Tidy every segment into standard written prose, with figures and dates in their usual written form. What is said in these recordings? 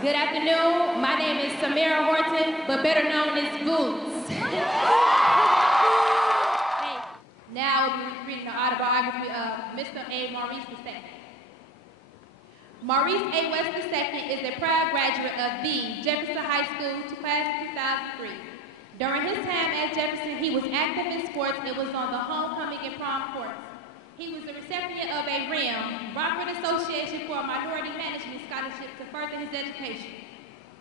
Good afternoon. My name is Samara Horton, but better known as Boots. Hey, now we'll be reading the autobiography of Mr. A. Maurice II. Maurice A. West II is a proud graduate of the Jefferson High School class of 2003. During his time at Jefferson, he was active in sports and was on the homecoming and prom courts. He was the recipient of a RIM, Rockford Association for Minority Management Scholarship to further his education.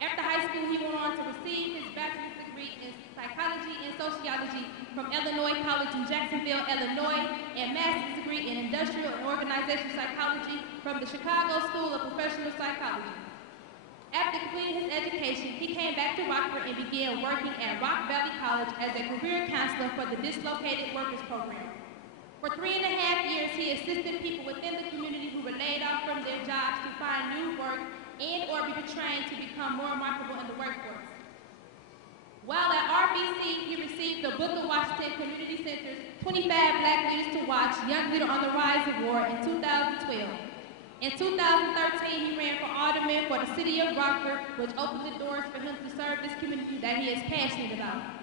After high school, he went on to receive his bachelor's degree in psychology and sociology from Illinois College in Jacksonville, Illinois, and master's degree in industrial and organizational psychology from the Chicago School of Professional Psychology. After completing his education, he came back to Rockford and began working at Rock Valley College as a career counselor for the Dislocated Workers Program. For 3.5 years, he assisted people within the community who were laid off from their jobs to find new work and or be trained to become more marketable in the workforce. While at RVC, he received the Booker Washington Community Center's 25 Black Leaders to Watch Young Leader on the Rise Award in 2012. In 2013, he ran for alderman for the city of Rockford, which opened the doors for him to serve this community that he is passionate about.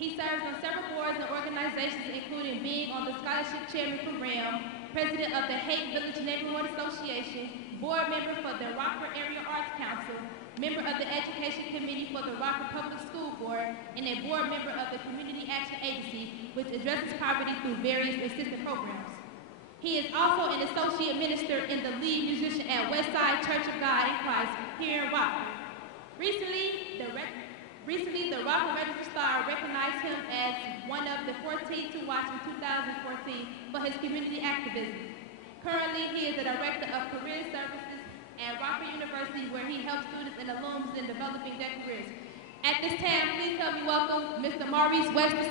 He serves on several boards and organizations, including being on the scholarship chairman for RIM, president of the Haight Village Neighborhood Association, board member for the Rockford Area Arts Council, member of the Education Committee for the Rockford Public School Board, and a board member of the Community Action Agency, which addresses poverty through various assistance programs. He is also an associate minister and the lead musician at Westside Church of God in Christ here in Rockford. Recently, the Rockford Register Star recognized him as one of the 14 to watch in 2014 for his community activism. Currently, he is the Director of Career Services at Rockford University, where he helps students and alums in developing their careers. At this time, please help me welcome Mr. Maurice West II.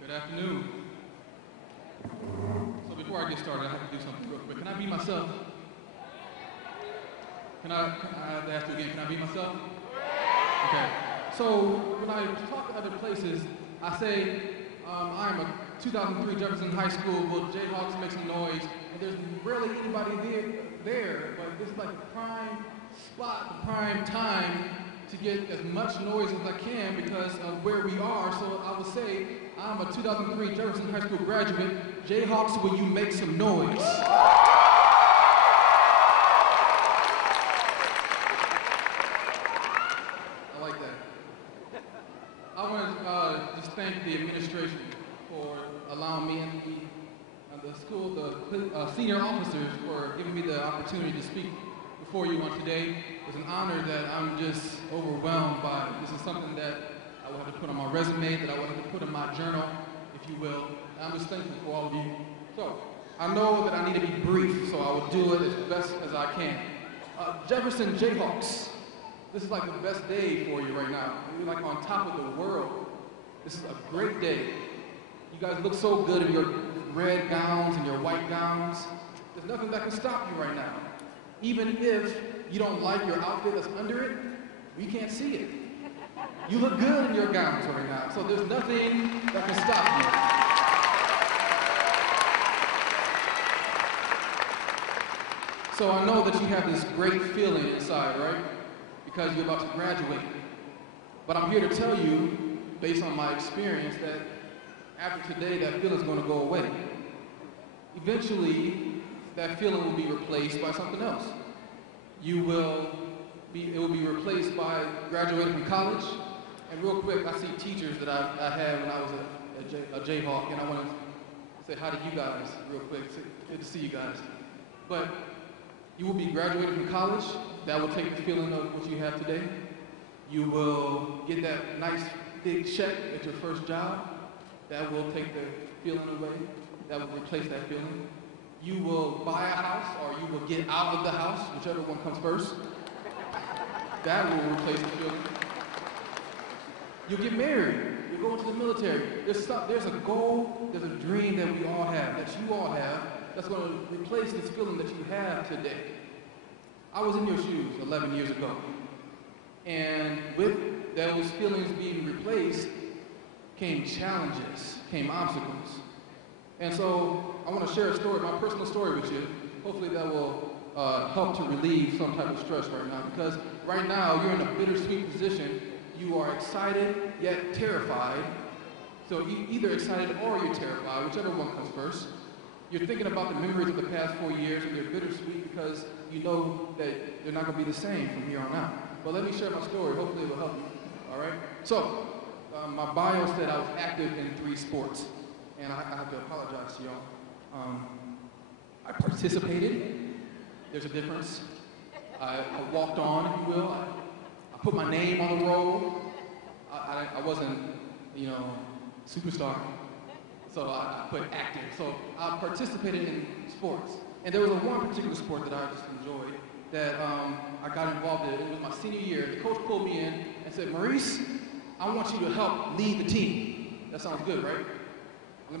Good afternoon. So before I get started, I have to do something real quick. Can I be myself? I have to ask you again, can I be myself? Okay. So when I talk to other places, I say, I'm a 2003 Jefferson High School, will Jayhawks make some noise? And there's rarely anybody there, but this is like the prime spot, the prime time to get as much noise as I can because of where we are. So I would say, I'm a 2003 Jefferson High School graduate. Jayhawks, will you make some noise? I like that. I want to just thank the administration for allowing me and the school, the senior officers for giving me the opportunity to speak before you on today. It's an honor that I'm just overwhelmed by. This is something that I will have to put on my resume, that I will have to put in my journal, if you will. And I'm just thankful for all of you. So, I know that I need to be brief, so I will do it as best as I can. Jefferson Jayhawks, this is like the best day for you right now. You're like on top of the world. This is a great day. You guys look so good in your red gowns and your white gowns. There's nothing that can stop you right now. Even if you don't like your outfit that's under it, we can't see it. You look good in your gowns right now, so there's nothing that can stop you. So I know that you have this great feeling inside, right? Because you're about to graduate. But I'm here to tell you, based on my experience, that after today, that feeling's going to go away. Eventually, that feeling will be replaced by something else. It will be replaced by graduating from college. And real quick, I see teachers that I had when I was a Jayhawk, and I want to say hi to you guys real quick. It's good to see you guys. But you will be graduating from college. That will take the feeling of what you have today. You will get that nice big check at your first job. That will take the feeling away. That will replace that feeling. You will buy a house, or you will get out of the house, whichever one comes first. That will replace the feeling. You'll get married. You'll go into the military. There's a goal, there's a dream that we all have, that you all have, that's going to replace this feeling that you have today. I was in your shoes 11 years ago. And with those feelings being replaced came challenges, came obstacles. And so I want to share a story, my personal story with you. Hopefully that will help to relieve some type of stress right now, because right now you're in a bittersweet position. You are excited yet terrified. So either excited or you're terrified, whichever one comes first. You're thinking about the memories of the past 4 years, and they're bittersweet because you know that they're not going to be the same from here on out. But let me share my story. Hopefully it will help you. All right? So, my bio said I was active in 3 sports. And I have to apologize to y'all. I participated. There's a difference. I walked on, if you will. I put my name on the roll. I wasn't, superstar. So I put active. So I participated in sports. And there was one particular sport that I just enjoyed that I got involved in. It was my senior year. The coach pulled me in and said, Maurice, I want you to help lead the team. That sounds good, right?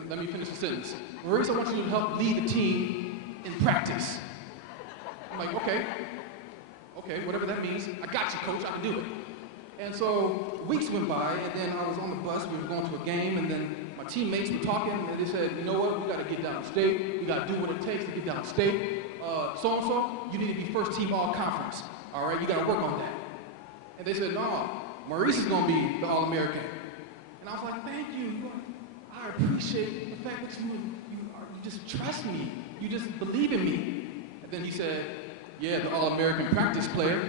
Let me finish the sentence. Maurice, I want you to help lead the team in practice. I'm like, okay, whatever that means. I got you, coach, I can do it. And so weeks went by, and then I was on the bus, we were going to a game, and then my teammates were talking, and they said, you know what, we gotta get downstate, we gotta do what it takes to get downstate. So-and-so, you need to be first team all conference, all right, you gotta work on that. And they said, no, Maurice is gonna be the All-American. And I was like, thank you, I appreciate the fact that you just trust me, you just believe in me. And then he said, yeah, the All-American practice player.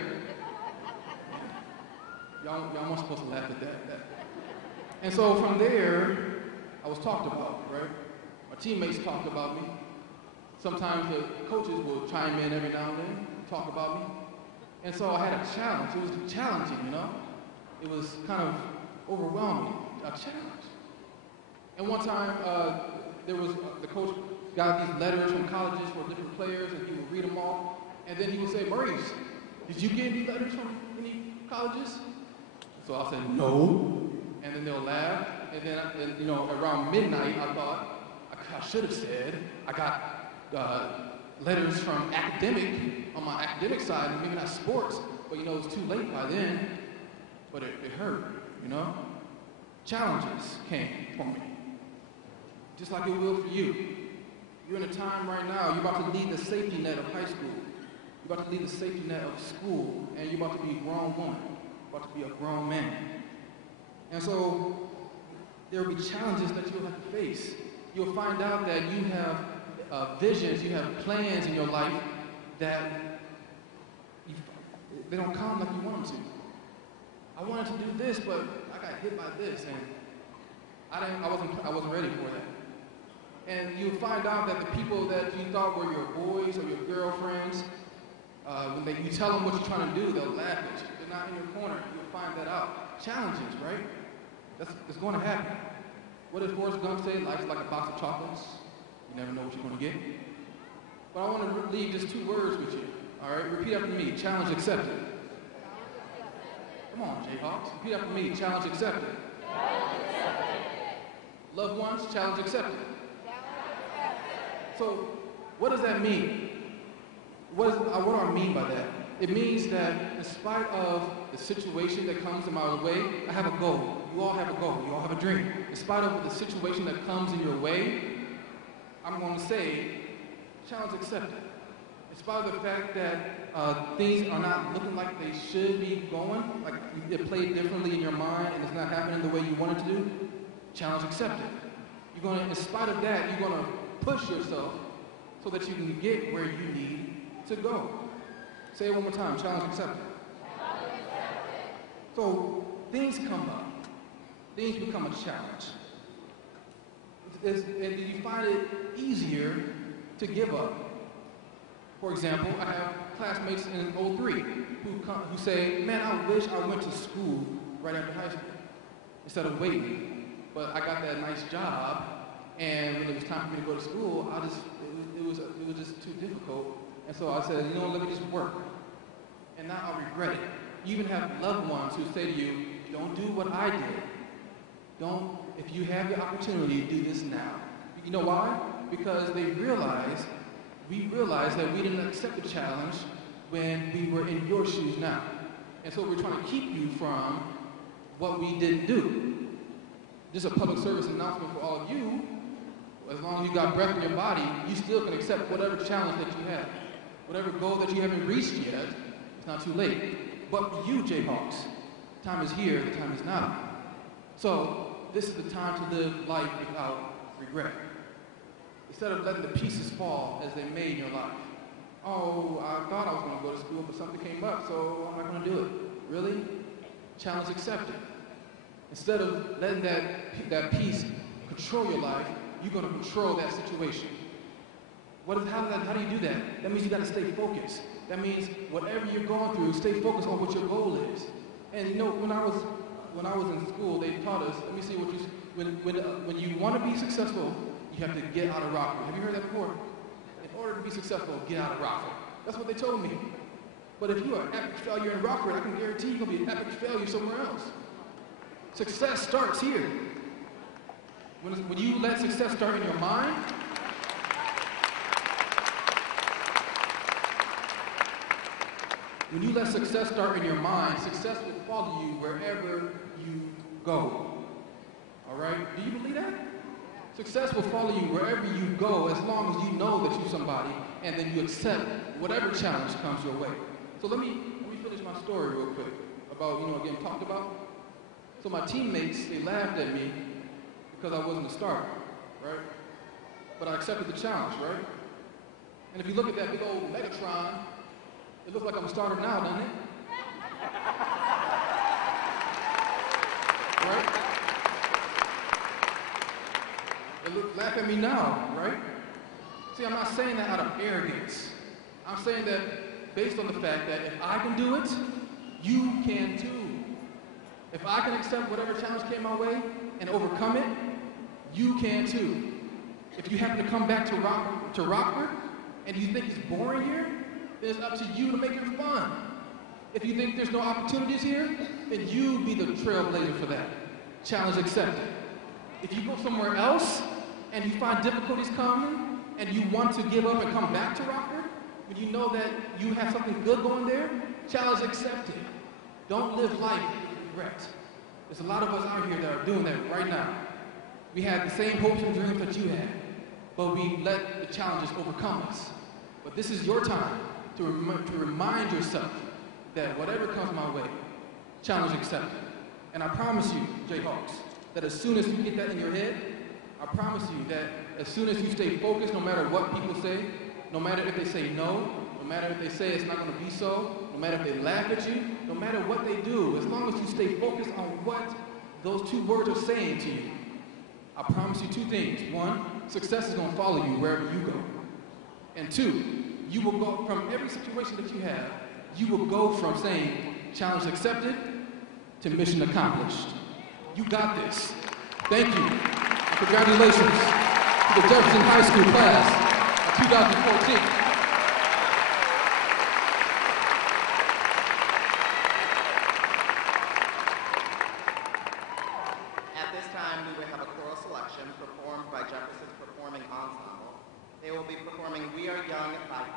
Y'all weren't supposed to laugh at that. And so from there, I was talked about, right? My teammates talked about me. Sometimes the coaches will chime in every now and then, talk about me. And so I had a challenge. It was challenging, It was kind of overwhelming, a challenge. And one time, there was, the coach got these letters from colleges for different players, and he would read them all. And then he would say, Maurice, did you get any letters from any colleges? So I said, no. And then they'll laugh. And then, around midnight, I thought, I should have said, I got letters from on my academic side, and maybe not sports, but it was too late by then. But it hurt, Challenges came for me. Just like it will for you. You're in a time right now, you're about to leave the safety net of high school. You're about to leave the safety net of school, and you're about to be a grown woman, about to be a grown man. And so, there will be challenges that you'll have to face. You'll find out that you have visions, you have plans in your life that they don't come like you want them to. I wanted to do this, but I got hit by this, and I wasn't ready for that. And you'll find out that the people that you thought were your boys or your girlfriends, when you tell them what you're trying to do, they'll laugh at you. They're not in your corner. You'll find that out. Challenges, right? It's going to happen. What does Forrest Gump say? Life's like a box of chocolates. You never know what you're going to get. But I want to leave just 2 words with you. All right? Repeat after me. Challenge accepted. Come on, Jayhawks. Repeat after me. Challenge accepted. Loved ones, challenge accepted. So, what does that mean? What do I mean by that? It means that in spite of the situation that comes in my way, I have a goal. You all have a goal. You all have a dream. In spite of the situation that comes in your way, I'm going to say, challenge accepted. In spite of the fact that things are not looking like they should be going, like they're played differently in your mind and it's not happening the way you want it to do, challenge accepted. You're going to, in spite of that, you're going to push yourself so that you can get where you need to go. Say it one more time, challenge accepted. So things come up. Things become a challenge. And you find it easier to give up. For example, I have classmates in 03 who say, man, I wish I went to school right after high school instead of waiting. But I got that nice job, and when it was time for me to go to school, it was just too difficult. And so I said, let me just work. And now I regret it. You even have loved ones who say to you, don't do what I did. If you have the opportunity, do this now. You know why? Because we realized that we didn't accept the challenge when we were in your shoes now. And so we're trying to keep you from what we didn't do. just a public service announcement for all of you, as long as you got breath in your body, you still can accept whatever challenge that you have. Whatever goal that you haven't reached yet, it's not too late. But for you, Jayhawks, the time is here, the time is now. So this is the time to live life without regret. Instead of letting the pieces fall as they may in your life. Oh, I thought I was going to go to school, but something came up, so I'm not going to do it. Really? Challenge accepted. Instead of letting that piece control your life, you're going to control that situation. How do you do that? That means you got to stay focused. That means whatever you're going through, stay focused on what your goal is. And you know, when I was in school, they taught us. Let me see what when you want to be successful, you have to get out of Rockford. Have you heard that before? In order to be successful, get out of Rockford. That's what they told me. But if you are an epic failure in Rockford, I can guarantee you're going to be an epic failure somewhere else. Success starts here. When you let success start in your mind, when you let success start in your mind, success will follow you wherever you go. All right? Do you believe that? Success will follow you wherever you go as long as you know that you're somebody and then you accept whatever challenge comes your way. So let me finish my story real quick about, getting talked about. So my teammates, they laughed at me because I wasn't a starter, right? But I accepted the challenge, right? And if you look at that big old Megatron, it looks like I'm a starter now, doesn't it? Right? Laugh at me now, right? See, I'm not saying that out of arrogance. I'm saying that based on the fact that if I can do it, you can too. If I can accept whatever challenge came my way and overcome it, you can too. If you happen to come back to Rockford and you think it's boring here, then it's up to you to make it fun. If you think there's no opportunities here, then you be the trailblazer for that. Challenge accepted. If you go somewhere else and you find difficulties coming and you want to give up and come back to Rockford, when you know that you have something good going there, challenge accepted. Don't live life with regret. There's a lot of us out here that are doing that right now. We had the same hopes and dreams that you had, but we let the challenges overcome us. But this is your time to remind yourself that whatever comes my way, challenge accepted. And I promise you, Jayhawks, that as soon as you get that in your head, I promise you that as soon as you stay focused, no matter what people say, no matter if they say no matter if they say it's not going to be so, no matter if they laugh at you, no matter what they do, as long as you stay focused on what those two words are saying to you, I promise you two things. One, success is going to follow you wherever you go. And two, you will go from every situation that you have, you will go from saying challenge accepted to mission accomplished. You got this. Thank you. And congratulations to the Jefferson High School class of 2014. At this time, we will have a choral selection performed by Jefferson's Performing Ensemble. They will be performing We Are Young by Fun.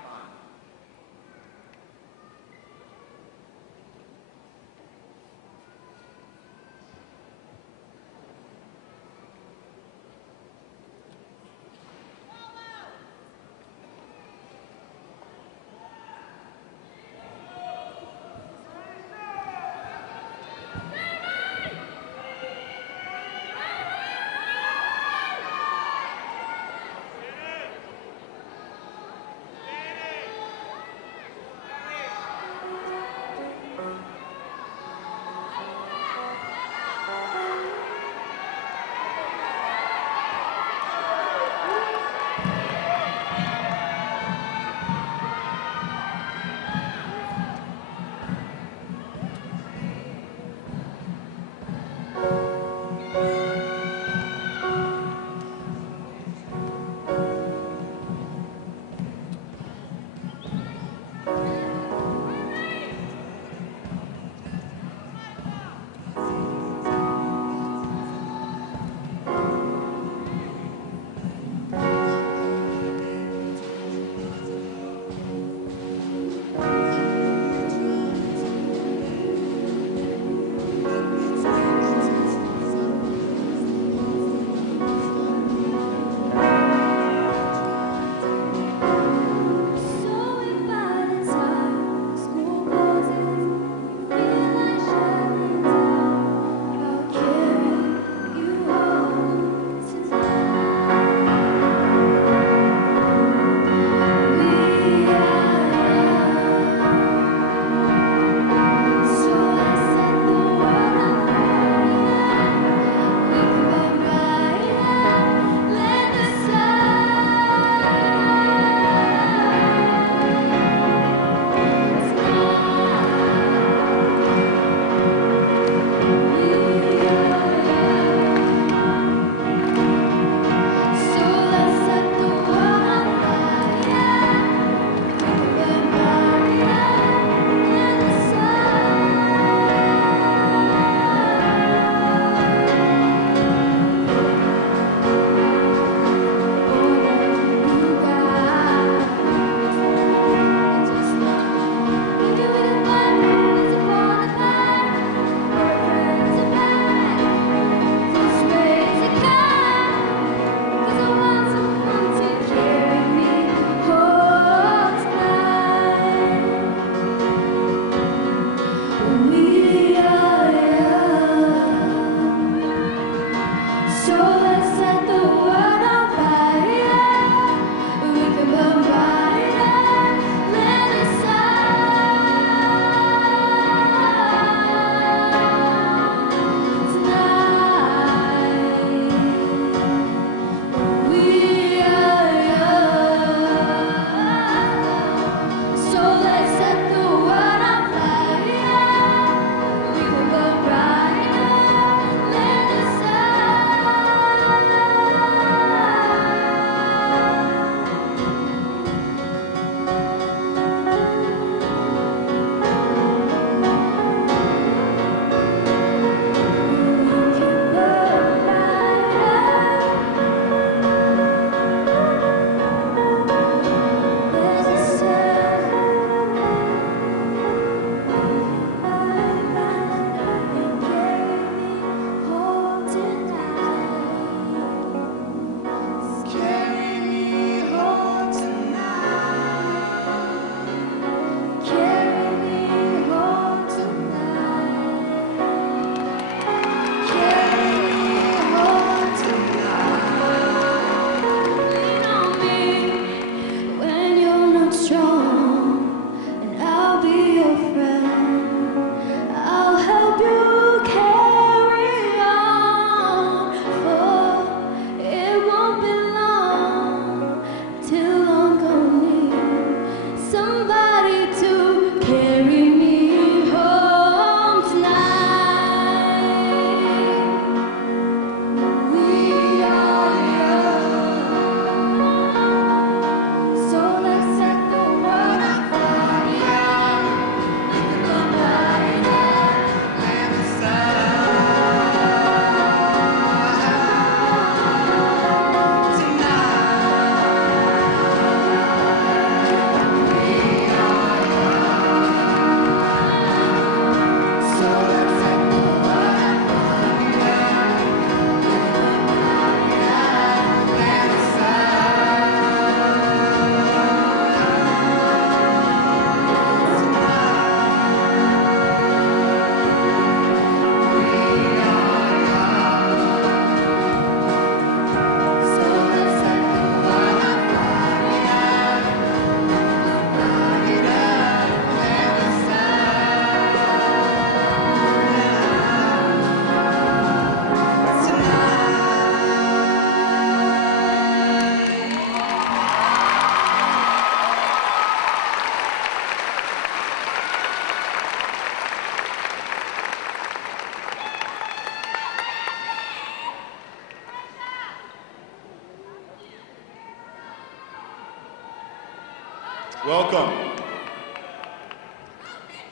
Welcome.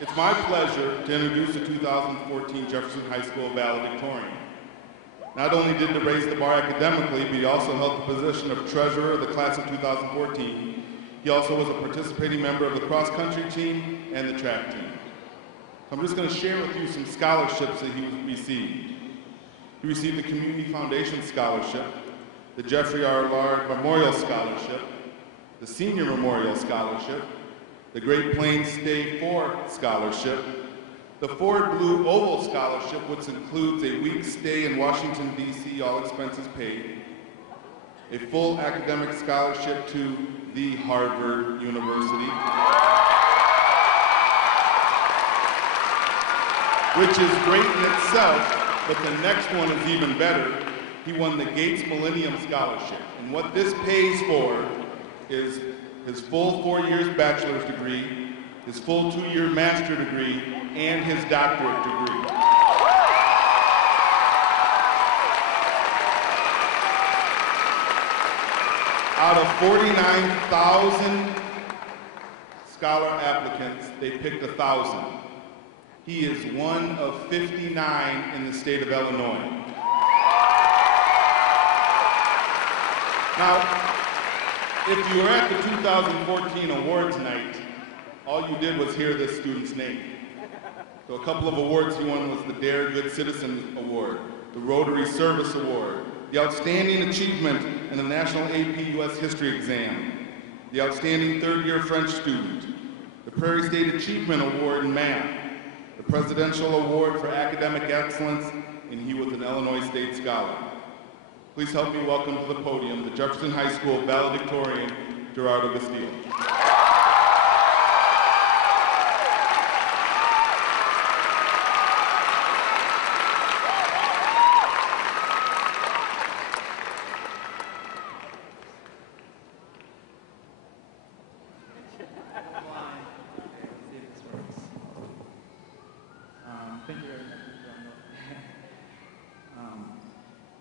It's my pleasure to introduce the 2014 Jefferson High School valedictorian. Not only did he raise the bar academically, but he also held the position of treasurer of the class of 2014. He also was a participating member of the cross-country team and the track team. I'm just going to share with you some scholarships that he received. He received the Community Foundation Scholarship, the Jeffrey R. Lard Memorial Scholarship, the Senior Memorial Scholarship, the Great Plains Stay For Scholarship, the Ford Blue Oval Scholarship, which includes a week's stay in Washington, D.C., all expenses paid, a full academic scholarship to the Harvard University, which is great in itself, but the next one is even better. He won the Gates Millennium Scholarship. And what this pays for is his full 4 years bachelor's degree, his full 2-year master degree, and his doctorate degree. Out of 49,000 scholar applicants, they picked 1,000. He is one of 59 in the state of Illinois. Now, if you were at the 2014 awards night, all you did was hear this student's name. So a couple of awards he won was the Dare Good Citizen Award, the Rotary Service Award, the Outstanding Achievement in the National AP US History Exam, the Outstanding Third-Year French Student, the Prairie State Achievement Award in Math, the Presidential Award for Academic Excellence, and he was an Illinois State Scholar. Please help me welcome to the podium the Jefferson High School valedictorian, Gerardo Castillo.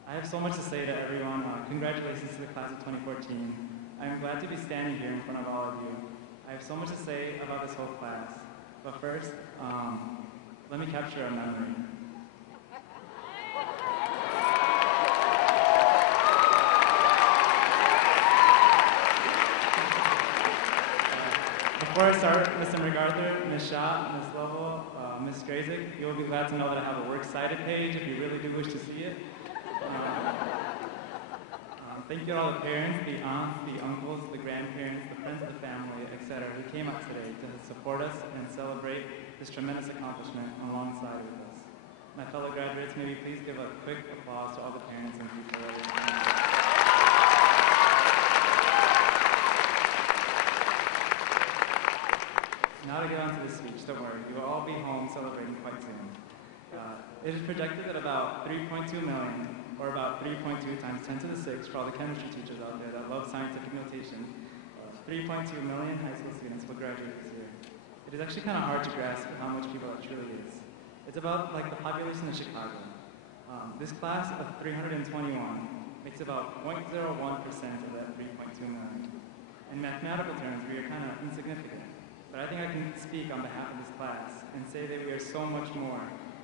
I have so much to say to everyone. Congratulations to the class of 2014. I am glad to be standing here in front of all of you. I have so much to say about this whole class. But first, let me capture a memory. Before I start, Mr. MacArthur, Ms. Schott, Ms. Lovell, Ms. Strazik, you will be glad to know that I have a works cited page if you really do wish to see it. Thank you to all the parents, the aunts, the uncles, the grandparents, the friends of the family, etc., who came out today to support us and celebrate this tremendous accomplishment alongside with us. My fellow graduates, may we please give a quick applause to all the parents and people that are here. Now to get on to the speech, don't worry, you will all be home celebrating quite soon. It is projected that about 3.2 million, or about 3.2 times 10 to the 6 for all the chemistry teachers out there that love scientific notation, 3.2 million high school students will graduate this year. It is actually kind of hard to grasp how much people that truly is. It's about like the population of Chicago. This class of 321 makes about 0.01% of that 3.2 million. In mathematical terms, we are kind of insignificant. But I think I can speak on behalf of this class and say that we are so much more,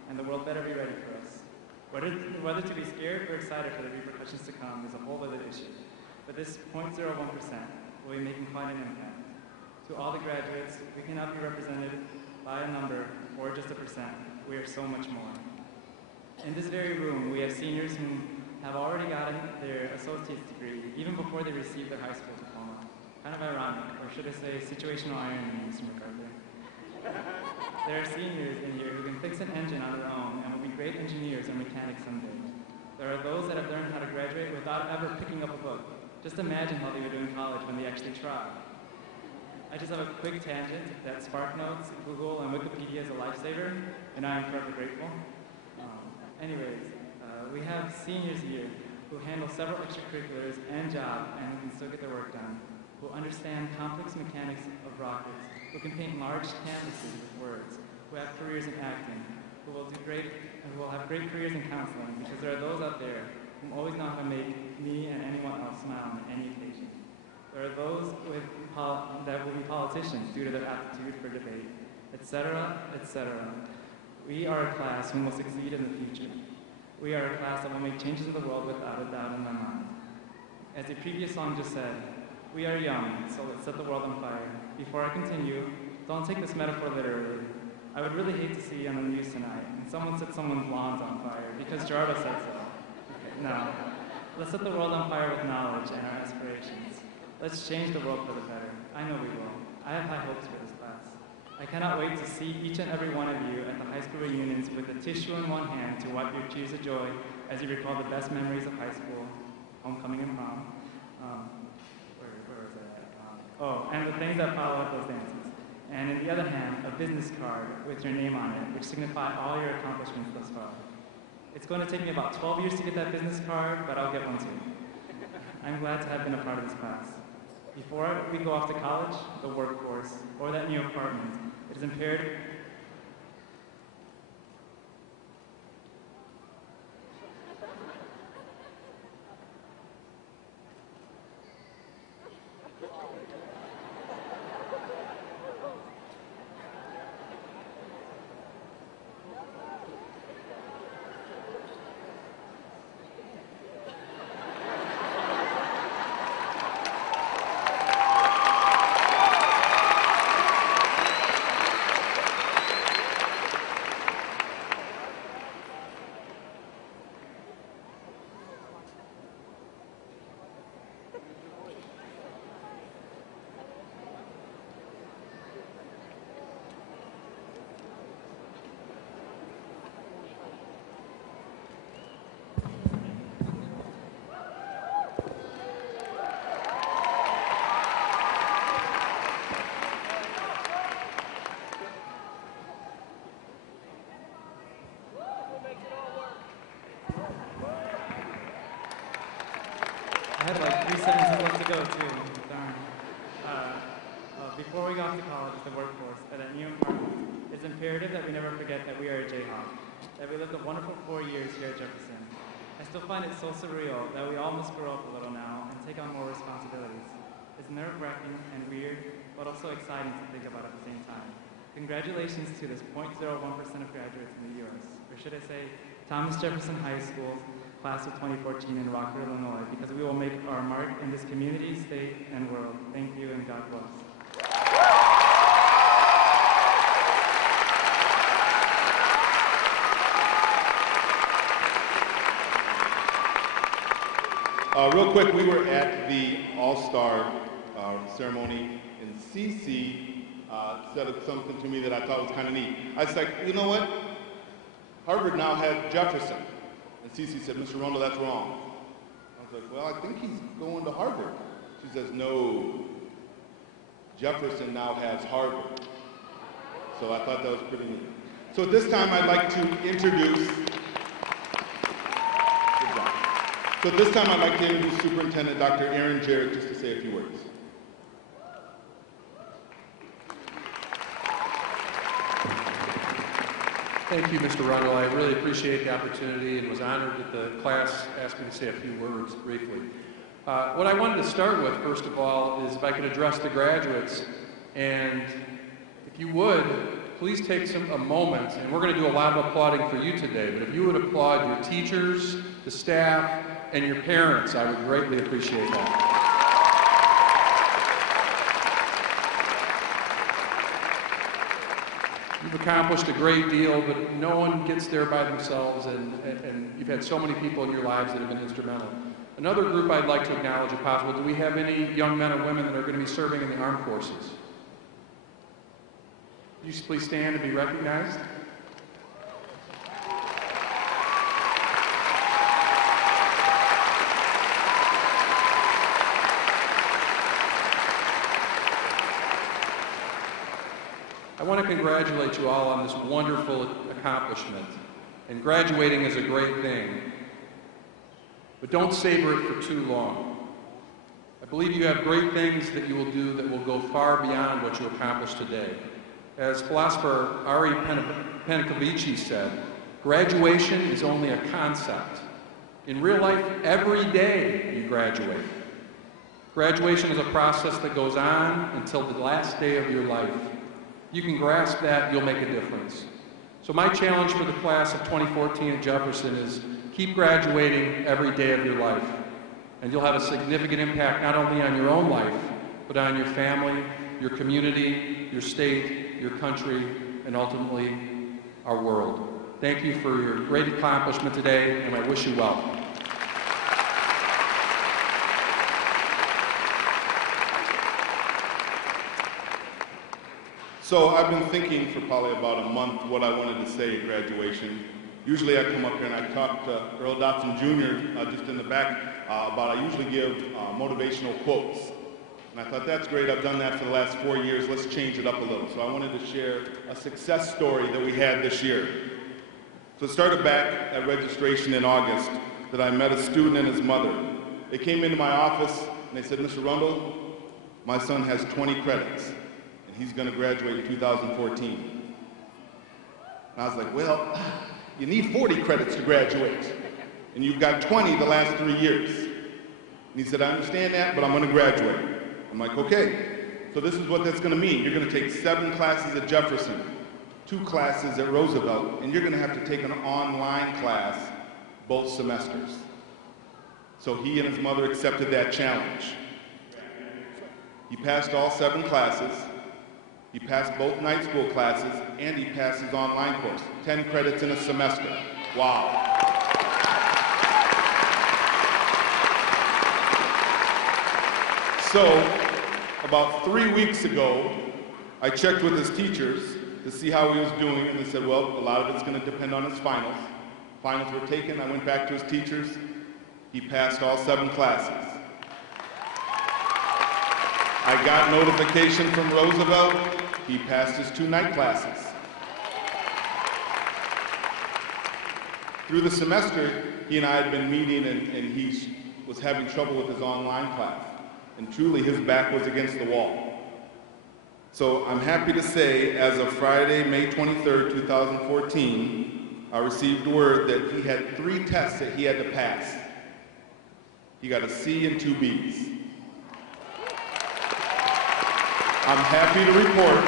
and the world better be ready for us. Whether to be scared or excited for the repercussions to come is a whole other issue. But this 0.01% will be making quite an impact. To all the graduates, we cannot be represented by a number or just a percent. We are so much more. In this very room, we have seniors who have already gotten their associate's degree even before they received their high school diploma. Kind of ironic, or should I say situational irony, Mr. MacArthur. There are seniors in here who can fix an engine on their own and will be great engineers or mechanics someday. There are those that have learned how to graduate without ever picking up a book. Just imagine how they would do in college when they actually tried. I just have a quick tangent that SparkNotes, Google, and Wikipedia is a lifesaver, and I am forever grateful. We have seniors here who handle several extracurriculars and jobs and who can still get their work done, who understand complex mechanics of rockets, who can paint large canvases with words, who have careers in acting, who will have great careers in counseling, because there are those out there who always know how to make me and anyone else smile on any occasion. There are those that will be politicians due to their aptitude for debate, etc., etc. We are a class who will succeed in the future. We are a class that will make changes in the world without a doubt in my mind. As the previous song just said, we are young, so let's set the world on fire. Before I continue, don't take this metaphor literally. I would really hate to see on the news tonight, and someone set someone's lawns on fire, because Gerardo said so. No. Let's set the world on fire with knowledge and our aspirations. Let's change the world for the better. I know we will. I have high hopes for this class. I cannot wait to see each and every one of you at the high school reunions with a tissue in one hand to wipe your tears of joy as you recall the best memories of high school, homecoming and prom. Where was I at? And the things that follow up those dances. And in the other hand, a business card with your name on it, which signify all your accomplishments thus far. It's going to take me about 12 years to get that business card, but I'll get one soon. I'm glad to have been a part of this class. Before we go off to college, the workforce, or that new apartment, it is imperative. I had like 3 sentences left to go too. Darn. Before we go off to college, the workforce, at that new apartment, it's imperative that we never forget that we are a Jayhawk, that we lived a wonderful 4 years here at Jefferson. I still find it so surreal that we all must grow up a little now and take on more responsibilities. It's nerve-wracking and weird, but also exciting to think about at the same time. Congratulations to this 0.01% of graduates in the U.S., or should I say, Thomas Jefferson High School, class of 2014 in Rockford, Illinois, because we will make our mark in this community, state, and world. Thank you, and God bless. Real quick, we were at the All-Star ceremony, and CC said something to me that I thought was kind of neat. I was like, you know what? Harvard now has Jefferson. And CC said, Mr. Rondo, that's wrong. I was like, well, I think he's going to Harvard. She says, no, Jefferson now has Harvard. So I thought that was pretty neat. So at this time, I'd like to introduce, Superintendent Dr. Aaron Jarrett just to say a few words. Thank you, Mr. Rondo. I really appreciate the opportunity and was honored that the class asked me to say a few words briefly. What I wanted to start with, first of all, is if I could address the graduates. And if you would, please take a moment, and we're going to do a lot of applauding for you today, but if you would applaud your teachers, the staff, and your parents, I would greatly appreciate that. You've accomplished a great deal, but no one gets there by themselves, and you've had so many people in your lives that have been instrumental. Another group I'd like to acknowledge, if possible, do we have any young men or women that are going to be serving in the armed forces? Would you please stand and be recognized? I want to congratulate you all on this wonderful accomplishment. And graduating is a great thing. But don't savor it for too long. I believe you have great things that you will do that will go far beyond what you accomplished today. As philosopher Ari Penikovici said, graduation is only a concept. In real life, every day you graduate. Graduation is a process that goes on until the last day of your life. You can grasp that, you'll make a difference. So my challenge for the class of 2014 at Jefferson is keep graduating every day of your life. And you'll have a significant impact not only on your own life, but on your family, your community, your state, your country, and ultimately our world. Thank you for your great accomplishment today, and I wish you well. So I've been thinking for probably about a month what I wanted to say at graduation. Usually I come up here and I talk to Earl Dotson Jr. Just in the back about I usually give motivational quotes. And I thought that's great, I've done that for the last 4 years, let's change it up a little. So I wanted to share a success story that we had this year. So it started back at registration in August that I met a student and his mother. They came into my office and they said, Mr. Rundle, my son has 20 credits. He's going to graduate in 2014. And I was like, well, you need 40 credits to graduate. And you've got 20 the last 3 years. And he said, I understand that, but I'm going to graduate. I'm like, okay. So this is what that's going to mean. You're going to take 7 classes at Jefferson, 2 classes at Roosevelt, and you're going to have to take an online class both semesters. So he and his mother accepted that challenge. He passed all 7 classes. He passed both night school classes, and he passed his online course. 10 credits in a semester. Wow. So, about 3 weeks ago, I checked with his teachers to see how he was doing, and they said, well, a lot of it's going to depend on his finals. Finals were taken, I went back to his teachers. He passed all 7 classes. I got notification from Roosevelt, he passed his 2 night classes. Through the semester, he and I had been meeting and he was having trouble with his online class. And truly, his back was against the wall. So I'm happy to say, as of Friday, May 23rd, 2014, I received word that he had 3 tests that he had to pass. He got a C and 2 Bs. I'm happy to report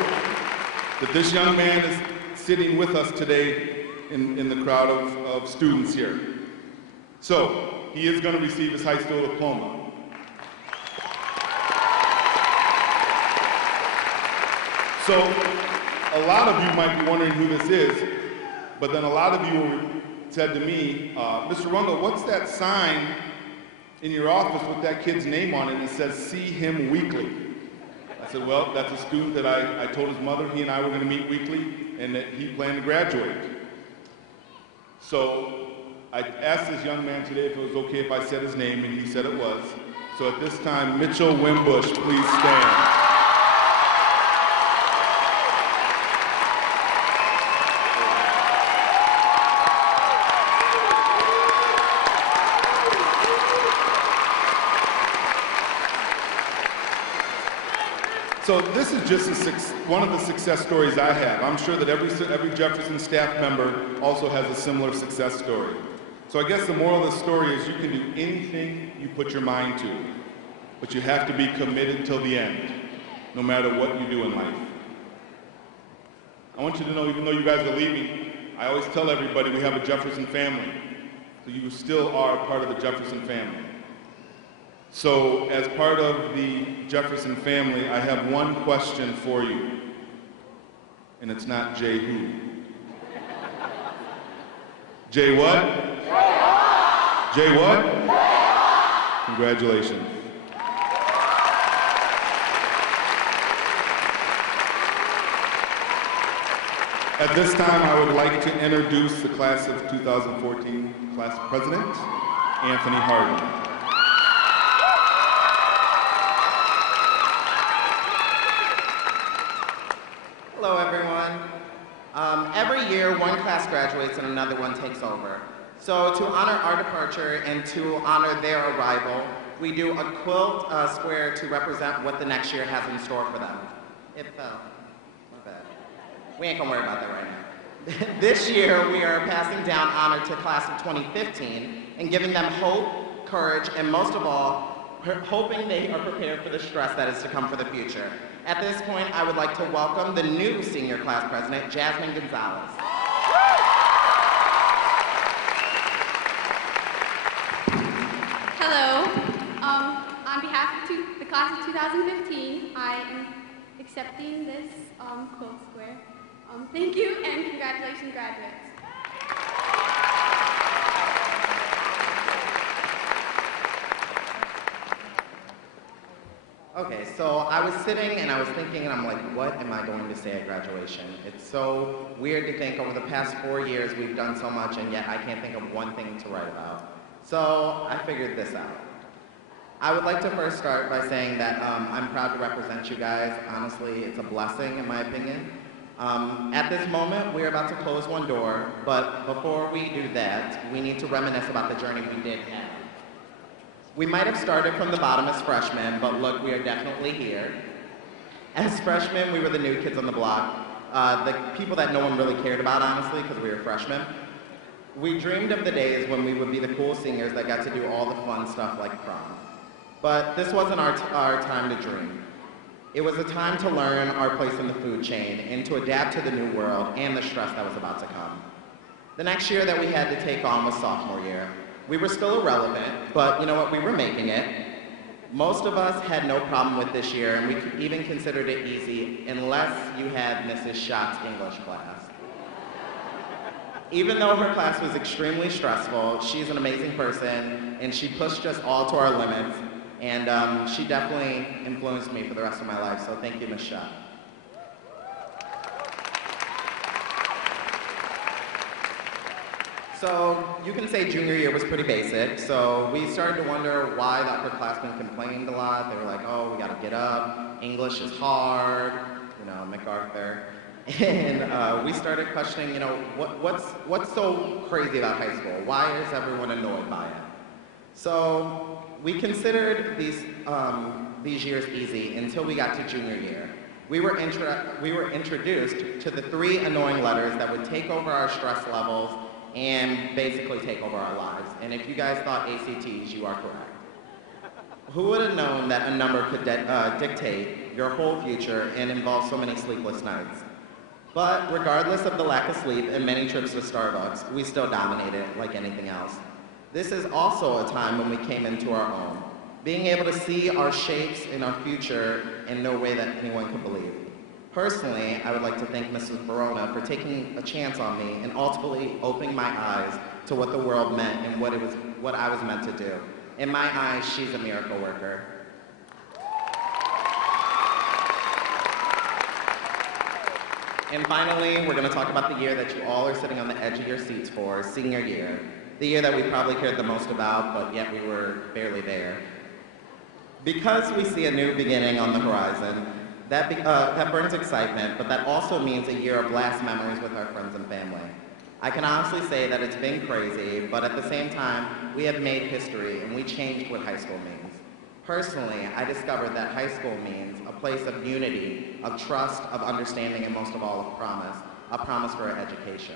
that this young man is sitting with us today in the crowd of students here. So, he is going to receive his high school diploma. So, a lot of you might be wondering who this is, but then a lot of you said to me, Mr. Rundle, what's that sign in your office with that kid's name on it and it says, see him weekly? I said, well, that's a student that I told his mother he and I were going to meet weekly and that he planned to graduate. So I asked this young man today if it was okay if I said his name, and he said it was. So at this time, Mitchell Wimbush, please stand. So this is just one of the success stories I have. I'm sure that every Jefferson staff member also has a similar success story. So I guess the moral of the story is you can do anything you put your mind to, but you have to be committed till the end, no matter what you do in life. I want you to know, even though you guys are leaving, I always tell everybody we have a Jefferson family. So you still are part of the Jefferson family. So, as part of the Jefferson family, I have one question for you. And it's not Jay who. Jay what? Jay what? Congratulations. At this time, I would like to introduce the class of 2014 class president, Anthony Harden. Hello, everyone. Every year, one class graduates and another one takes over. So to honor our departure and to honor their arrival, we do a quilt square to represent what the next year has in store for them. It fell. My bad. We ain't gonna worry about that right now. This year, we are passing down honor to class of 2015 and giving them hope, courage, and most of all, hoping they are prepared for the stress that is to come for the future. At this point, I would like to welcome the new senior class president, Jasmine Gonzalez. Hello. On behalf of the class of 2015, I am accepting this quilt square. Thank you and congratulations, graduates. Okay, so I was sitting and I was thinking, and I'm like, what am I going to say at graduation? It's so weird to think over the past 4 years we've done so much, and yet I can't think of one thing to write about. So I figured this out. I would like to first start by saying that I'm proud to represent you guys. Honestly, it's a blessing in my opinion. At this moment, we're about to close one door, but before we do that, we need to reminisce about the journey we did have. We might have started from the bottom as freshmen, but look, we are definitely here. As freshmen, we were the new kids on the block, the people that no one really cared about, honestly, because we were freshmen. We dreamed of the days when we would be the cool seniors that got to do all the fun stuff like prom. But this wasn't our time to dream. It was a time to learn our place in the food chain and to adapt to the new world and the stress that was about to come. The next year that we had to take on was sophomore year. We were still irrelevant, but you know what, we were making it. Most of us had no problem with this year, and we even considered it easy unless you had Mrs. Schott's English class. Even though her class was extremely stressful, she's an amazing person, and she pushed us all to our limits, and she definitely influenced me for the rest of my life, so thank you, Ms. Schott. So you can say junior year was pretty basic. So we started to wonder why the upperclassmen complained a lot. They were like, oh, we gotta get up. English is hard, you know, MacArthur. And we started questioning, you know, what's so crazy about high school? Why is everyone annoyed by it? So we considered these years easy until we got to junior year. We were introduced to the 3 annoying letters that would take over our stress levels and basically take over our lives. And if you guys thought ACTs, you are correct. Who would have known that a number could dictate your whole future and involve so many sleepless nights? But regardless of the lack of sleep and many trips to Starbucks, we still dominated like anything else. This is also a time when we came into our own, being able to see our shapes in our future in no way that anyone could believe. Personally, I would like to thank Mrs. Verona for taking a chance on me and ultimately opening my eyes to what the world meant and what I was meant to do. In my eyes, she's a miracle worker. And finally, we're going to talk about the year that you all are sitting on the edge of your seats for, senior year. The year that we probably cared the most about, but yet we were barely there. Because we see a new beginning on the horizon, that burns excitement, but that also means a year of last memories with our friends and family. I can honestly say that it's been crazy, but at the same time, we have made history and we changed what high school means. Personally, I discovered that high school means a place of unity, of trust, of understanding, and most of all, of promise, a promise for our education.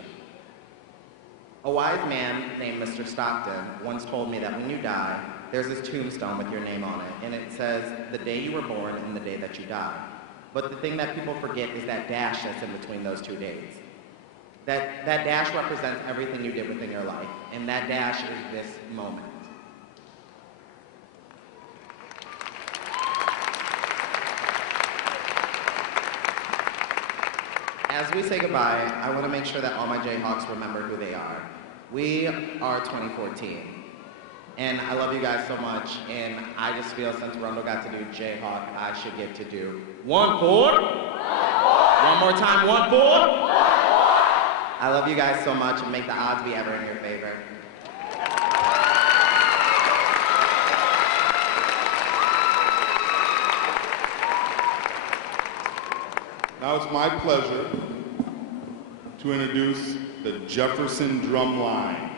A wise man named Mr. Stockton once told me that when you die, there's this tombstone with your name on it, and it says the day you were born and the day that you died. But the thing that people forget is that dash that's in between those 2 days. That dash represents everything you did within your life, and that dash is this moment. As we say goodbye, I want to make sure that all my Jayhawks remember who they are. We are 2014. And I love you guys so much, and I just feel since Rondo got to do Jayhawk, I should get to do 1-4. One more time, 1-4. I love you guys so much, and make the odds be ever in your favor. Now it's my pleasure to introduce the Jefferson Drum Line.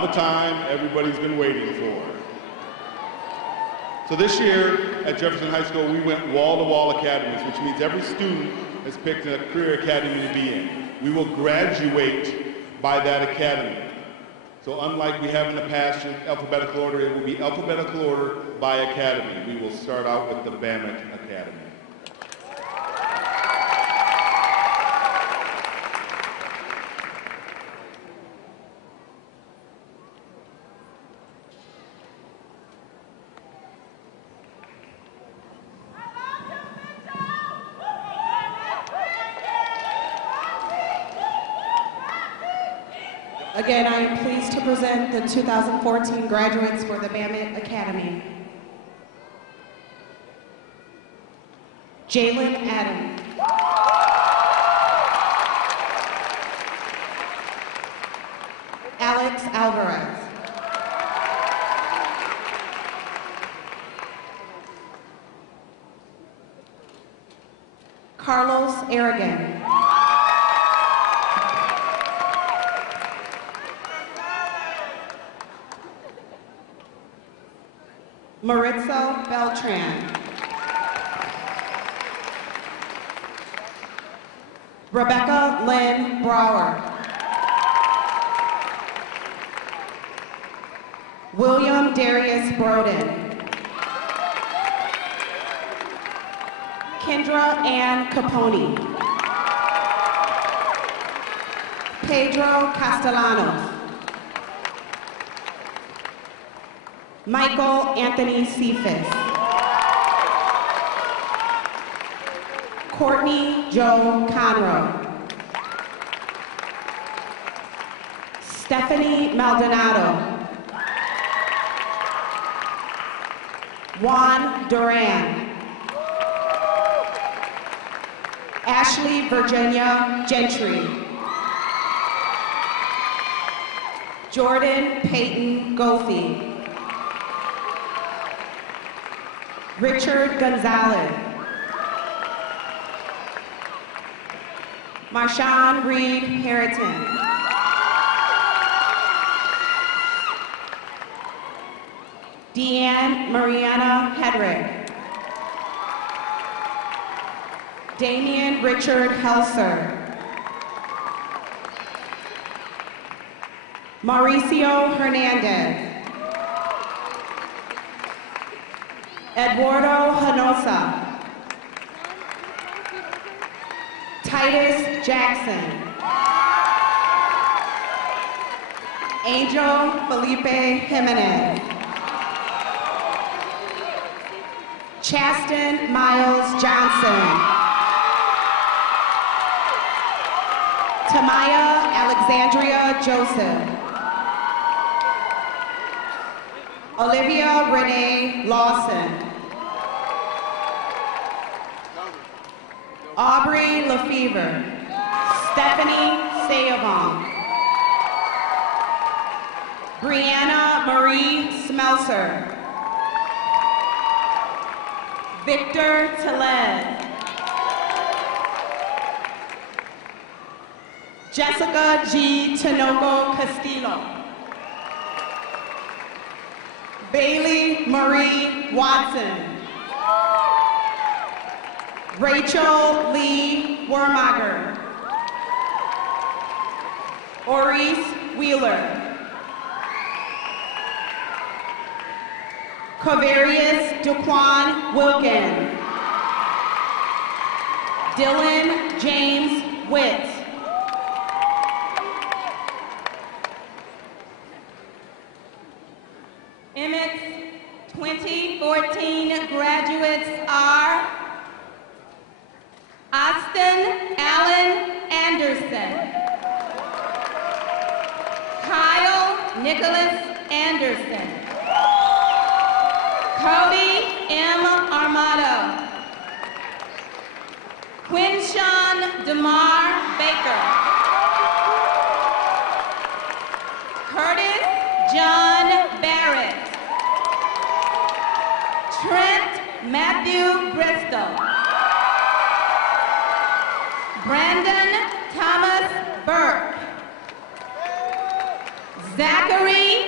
Now the time everybody's been waiting for. So this year at Jefferson High School, we went wall-to-wall academies, which means every student has picked a career academy to be in. We will graduate by that academy. So unlike we have in the past, in alphabetical order, it will be alphabetical order by academy. We will start out with the BAMIC Academy. Again, I am pleased to present the 2014 graduates for the BAMIT Academy. Jalen Adams. Alex Alvarez. Carlos Aragon. Maritza Beltran. Rebecca Lynn Brower. William Darius Broden. Kendra Ann Capone. Pedro Castellanos. Michael Anthony Cephas. Courtney Joe Conroe. Stephanie Maldonado. Juan Duran. Ashley Virginia Gentry. Jordan Peyton Gothi. Richard Gonzalez. Marshawn Reed Harrington. Deanne Mariana Hedrick. Damian Richard Helser. Mauricio Hernandez. Eduardo Hanosa. Titus Jackson. Angel Felipe Jimenez. Chaston Miles Johnson. Tamaya Alexandria Joseph. Olivia Renee Lawson. Aubrey Lefevre. Stephanie Sayavon. Brianna Marie Smelser. Victor Telez. Jessica G. Tinoco Castillo. Bailey Marie Watson. Rachel Lee Wormager. Maurice Wheeler. Cavarius Daquan Wilkin. Dylan James Witt. Emmett's 2014 graduates are Austin Allen Anderson, Kyle Nicholas Anderson, Cody M. Armato, Quinshawn DeMar Baker, Curtis John Barrett, Trent Matthew Bristol, Brandon Thomas Burke, Zachary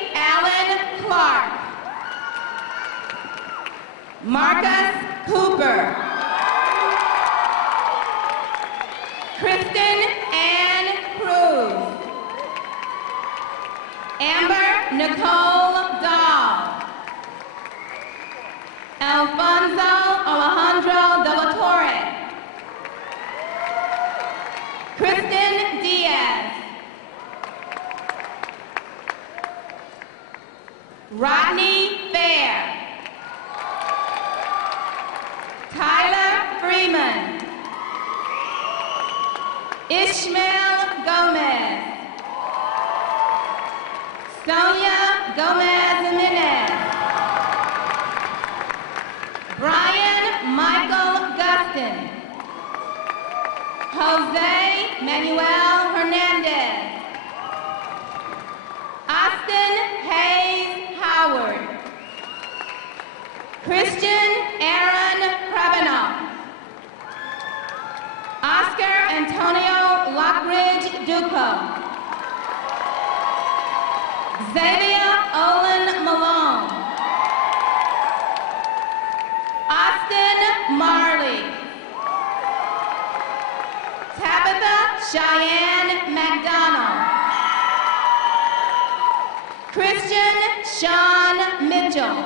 Clark. Marcus Cooper. Kristen Ann Cruz. Amber Nicole Dahl. Alfonso Alejandro de la Torre. Kristen Diaz. Rodney Fair. Tyler Freeman. Ishmael Gomez. Sonia Gomez Jimenez. Brian Michael Gustin. Jose Manuel Hernandez. Austin Hayes Howard. Christian Aaron Krabanoff. Oscar Antonio Lockridge Duco. Xavier Olin Malone. Austin Marley. Tabitha Cheyenne McDonald. Christian Sean Mitchell.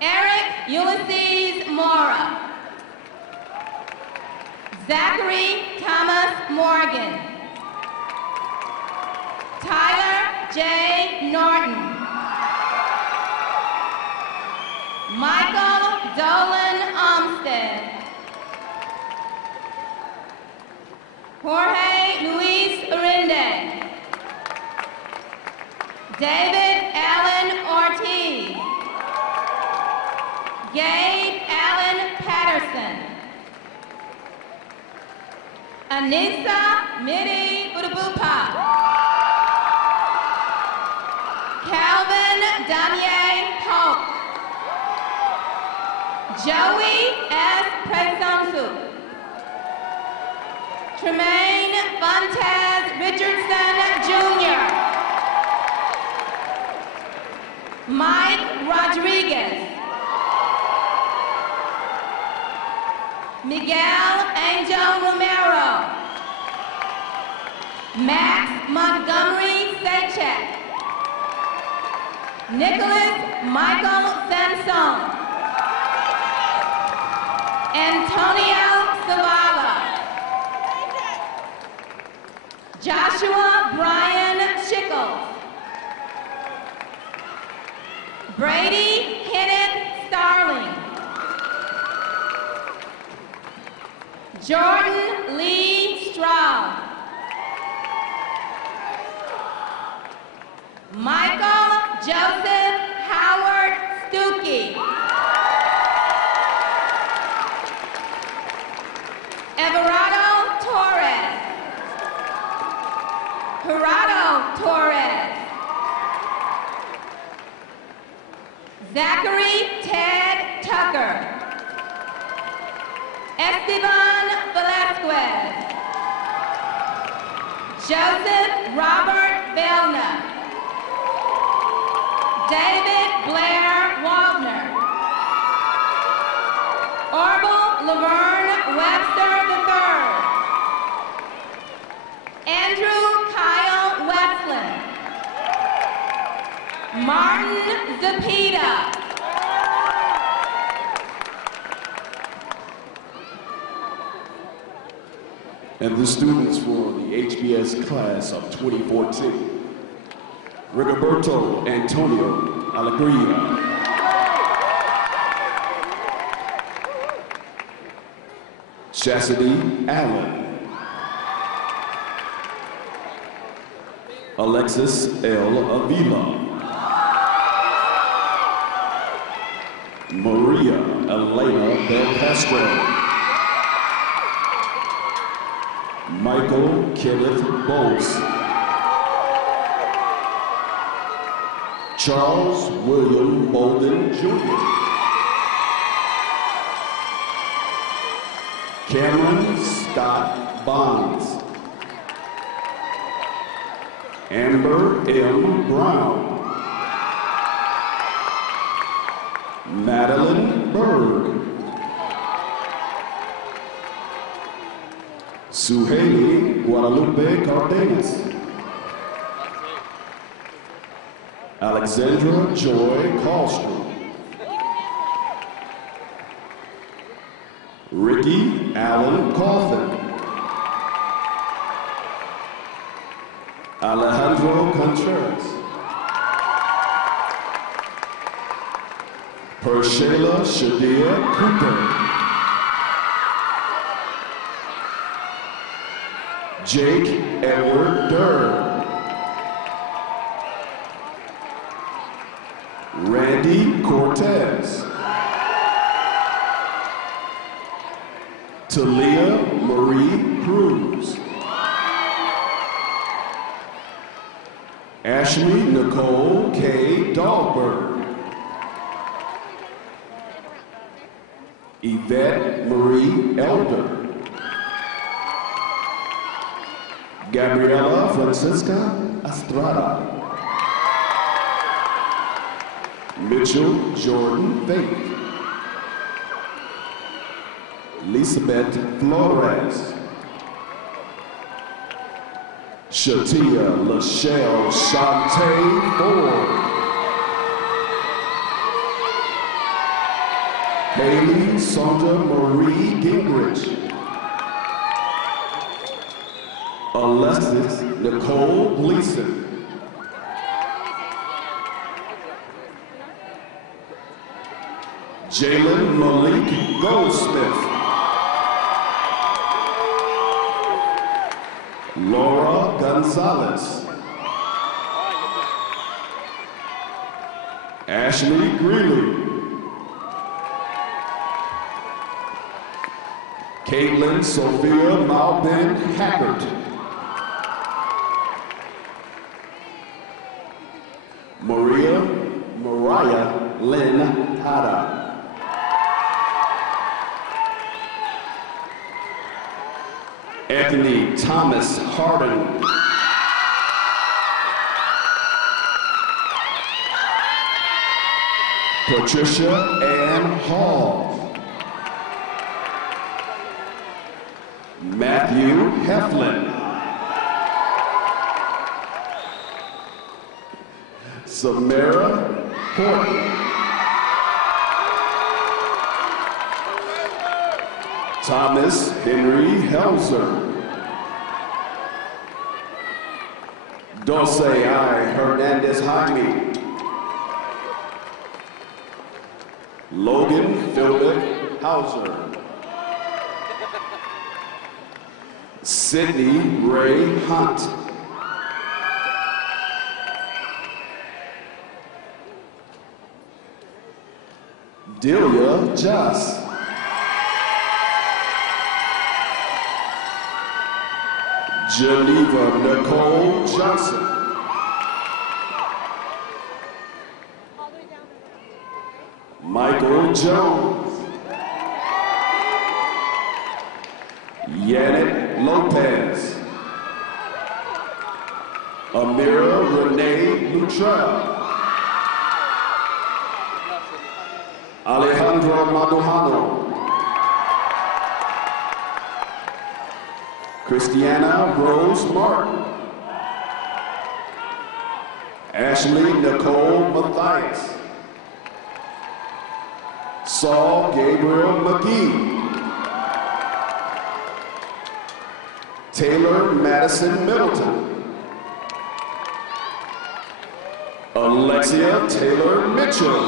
Eric Ulysses Mora. Zachary Thomas Morgan. Tyler J. Norton. Michael Dolan Olmsted. Jorge Luis Arinde. David Allen Ortiz. Gabe Allen Patterson. Anissa Midi Udabupa. Calvin Danier Polk. Joey S. Presonsu. Tremaine Fontez Richardson Jr. Mike Rodriguez. Miguel Angel Romero. Max Montgomery Sechek. Nicholas Michael Sanson. Antonio Zavala. Joshua Brian Schickles. Brady Kenneth Starling. Jordan Lee Stroud. Michael Joseph Howard Stuckey. Everardo Torres. Gerardo Torres. Zachary Ted Tucker. Esteban Velasquez. Joseph Robert Belknap. David Blair Waldner. Orville Laverne Webster III. Andrew Kyle Westland. Martin Zepeda. And the students for the HBS class of 2014. Rigoberto Antonio Alegria. Chastity Allen. Alexis L. Avila. Maria Elena Del Castro. Michael Kenneth Bose. Charles William Bolden Jr. Cameron Scott Bonds. Amber M. Brown. Madeline Berg. Suhaili Guadalupe Cardenas. Alexandra Joy Carlstrom. Ricky Allen Coffin. Alejandro Contreras. Pershayla Shadia Cooper. Jake Edward Durr. Randy Cortez. Talia Marie Cruz. Ashley Nicole K. Dahlberg. Yvette Marie Elder. Gabriela Francisca Estrada. Mitchell Jordan Faith. Elizabeth Flores. Shatia Lachelle Shantae Ford. Haley Sonja Marie Gingrich. Alexis Nicole Gleason. Jalen Malik Goldsmith. Laura Gonzalez. Ashley Greeley. Caitlin Sophia Malbin Hackert. Mariah Lynn Hada. Anthony Thomas Harden. Patricia Ann Hall. Matthew Heflin. Samara Horton. Thomas Henry Helzer. Dulce I. Hernandez Jaime. Logan Philip Hauser. Sydney Ray Hunt. Delia Juss. Geneva Nicole Johnson. Michael Jones. Yannick Lopez. Amira Renee Luttrell. Alejandro Madujano. Christiana Rose Martin. Ashley Nicole Mathias. Saul Gabriel McGee. Taylor Madison Middleton. Alexia Taylor Mitchell.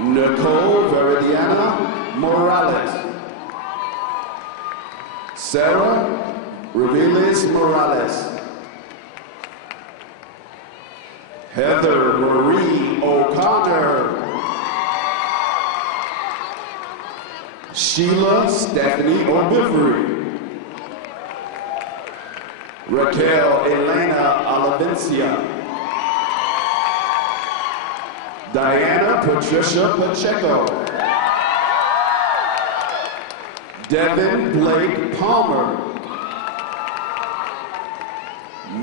Nicole Veridiana Morales. Sarah Reveles Morales. Heather Marie O'Connor. Sheila Stephanie O'Bivery. Raquel Elena Alavencia. Diana Patricia Pacheco. Devin Blake Palmer.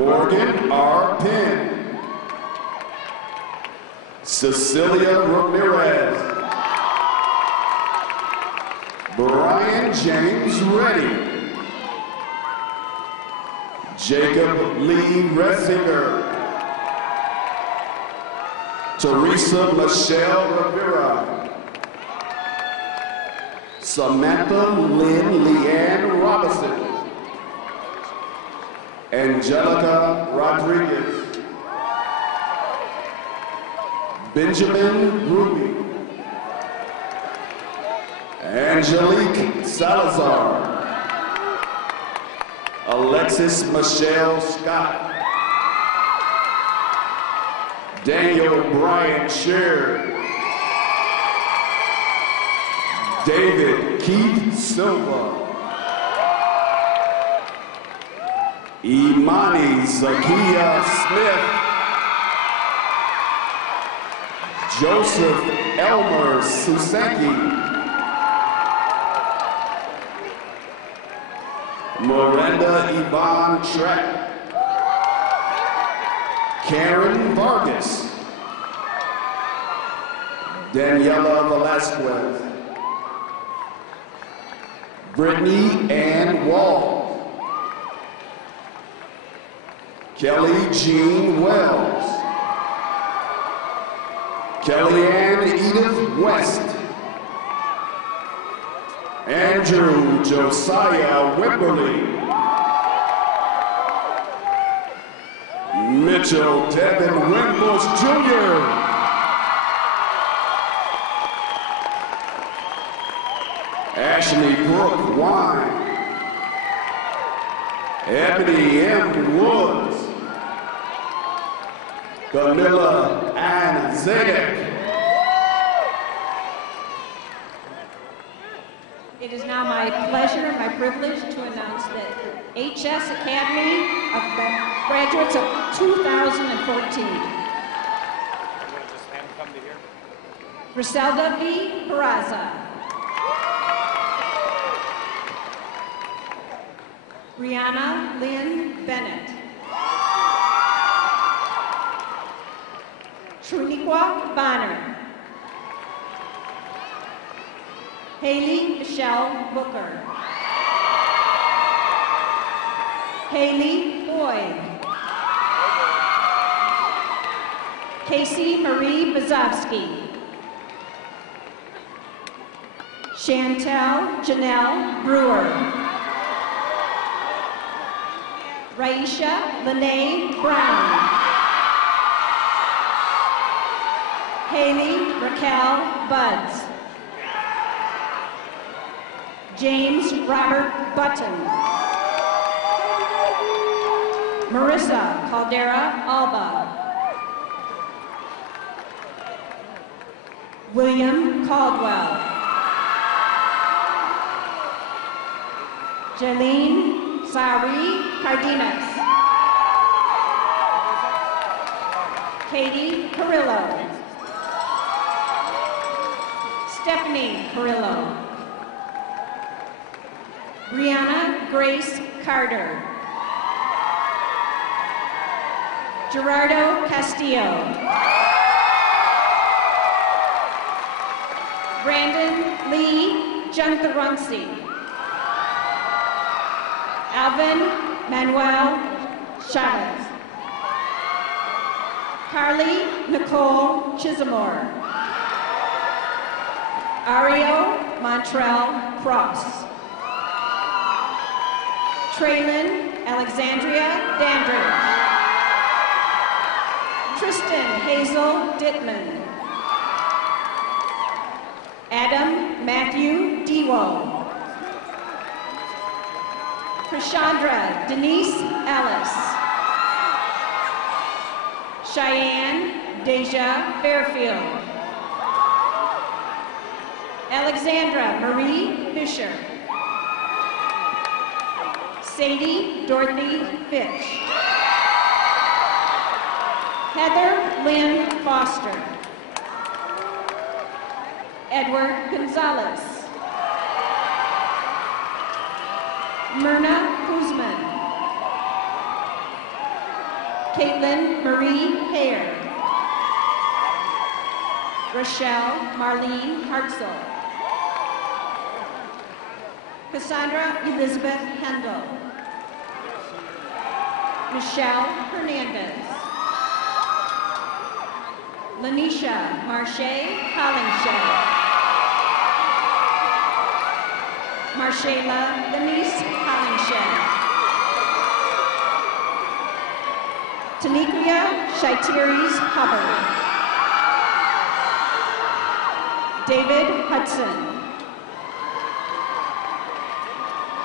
Morgan R. Penn. Cecilia Ramirez. Brian James Reddy. Jacob Lee Ressinger. Teresa Michelle Rivera. Samantha Lynn Leanne Robinson. Angelica Rodriguez. Benjamin Ruby. Angelique Salazar. Alexis Michelle Scott. Daniel Brian Sher. David Keith Silva. Imani Zakia Smith. Joseph Elmer Suseki. Miranda Yvonne Trapp. Karen Vargas. Daniela Velasquez. Brittany Ann Wall. Kelly Jean Wells. Kellyanne Edith West. Andrew Josiah Wimberly. Mitchell Devin Winbush Jr. Ashley Brooke Wine. Ebony M. Woods. Camilla Ann Zedek. It is now my pleasure and my privilege to announce that HS Academy of Graduates of 2014. Griselda V. Peraza. Brianna Lynn Bennett. Truniqua Bonner. Haley Michelle Booker. Haley Boyd. Casey Marie Bazovsky. Chantel Janelle Brewer. Raisha Lene Brown. Haley Raquel Buds. James Robert Button. Marissa Caldera Alba. William Caldwell. Jaleen Sari Cardenas. Katie Carrillo. Stephanie Carrillo. Brianna Grace Carter. Gerardo Castillo. Brandon Lee Juntarunsi. Alvin Manuel Chavez. Carly Nicole Chismore. Ario Montrell Cross. Traylon Alexandria Dandridge. Tristan Hazel Dittman. Adam Matthew Dewo. Krishandra Denise Ellis. Cheyenne Deja Fairfield. Alexandra Marie Fisher. Sadie Dorothy Fitch. Heather Lynn Foster. Edward Gonzalez. Myrna Kuzman. Caitlin Marie Hare. Rochelle Marlene Hartzell. Cassandra Elizabeth Hendel. Michelle Hernandez. Lanisha Marche Hollingshed. Marshayla Denise Hollingshed. Tanikria Shaitiris Hubbard. David Hudson.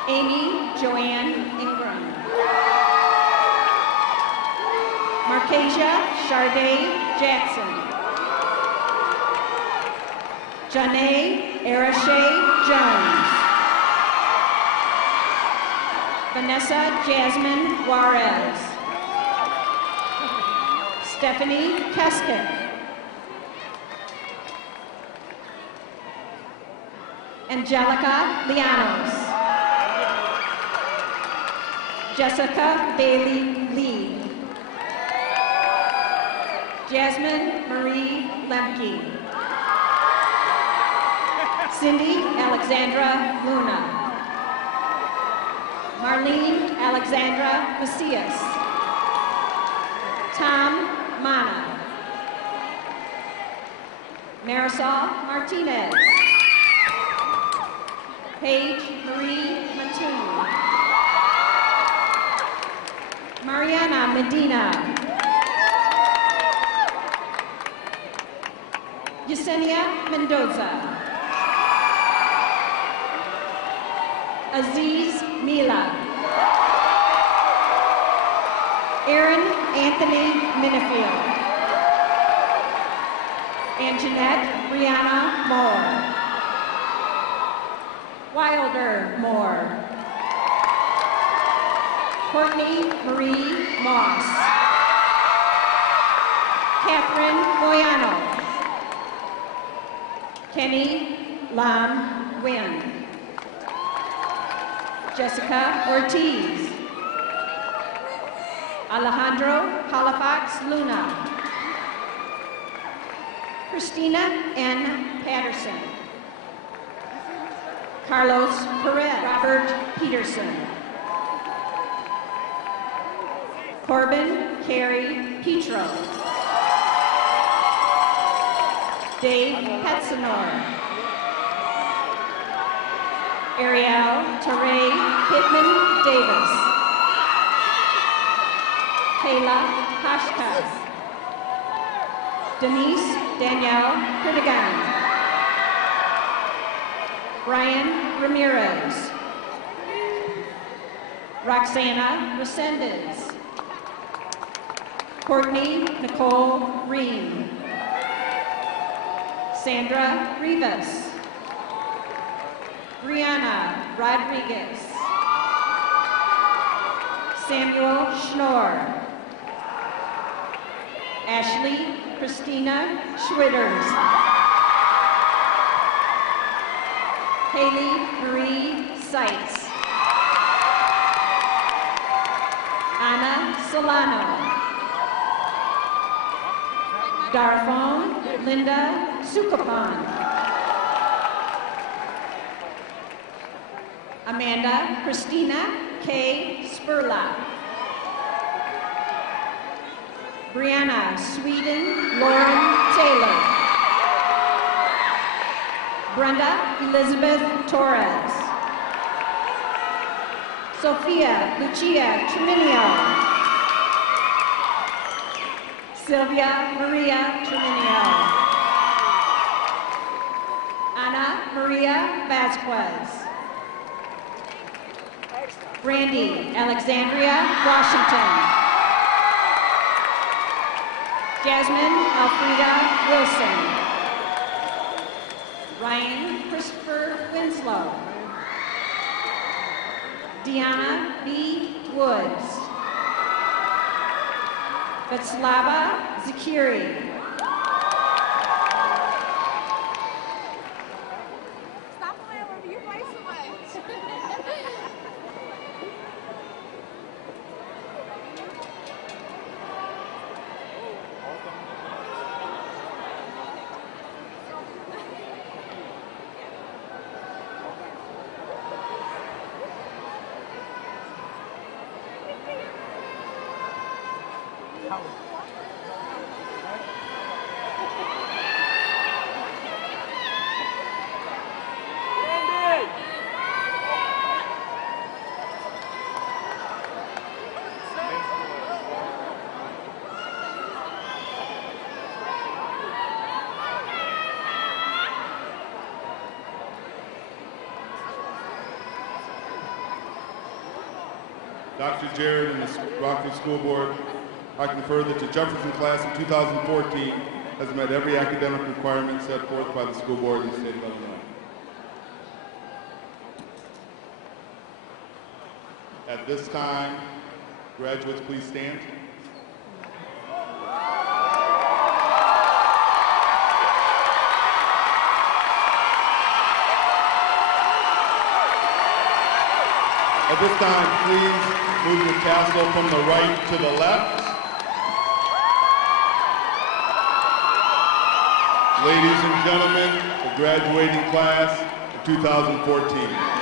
Amy Joanne Ingram. Marcasia Charday Jackson. Janae Arashay Jones. Vanessa Jasmine Juarez. Stephanie Keskett. Angelica Lianos. Jessica Bailey Lee. Jasmine Marie Lemke. Cindy Alexandra Luna. Marlene Alexandra Macias. Tom Mana. Marisol Martinez. Paige Marie Mattoon. Mariana Medina. Yesenia Mendoza. Aziz Mila. Aaron Anthony Minifield. And Jeanette Brianna Moore. Wilder Moore. Courtney Marie Moss. Catherine Boyano. Kenny Lam Wynn. Jessica Ortiz. Alejandro Palafox Luna. Christina N. Patterson. Carlos Perez. Robert Peterson. Corbin Carey Petro. Dave Hetzenor. Ariel Teray Pittman Davis. Kayla Hashkas. Denise Danielle Pritigan. Brian Ramirez. Roxana Resendez. Courtney Nicole Ream. Sandra Rivas. Brianna Rodriguez. Samuel Schnorr. Ashley Christina Schwitters. Haley Marie Seitz. Anna Solano. Darphone Linda Sukapan. Amanda Christina K. Spurlock. Brianna Sweden Lauren Taylor. Brenda Elizabeth Torres. Sophia Lucia Treminio. Sylvia Maria Treminio. Ana Maria Vasquez. Brandy Alexandria Washington. Jasmine Alfreda Wilson. Ryan Christopher Winslow. Deanna B. Woods. Vatslava Zakiri. Stop playing with me. You play so much. Dr. Jared and the Rockford School Board, I confer that the Jefferson class of 2014 has met every academic requirement set forth by the school board in the state of Illinois. At this time, graduates, please stand. At this time, please move your tassel from the right to the left. Ladies and gentlemen, the graduating class of 2014.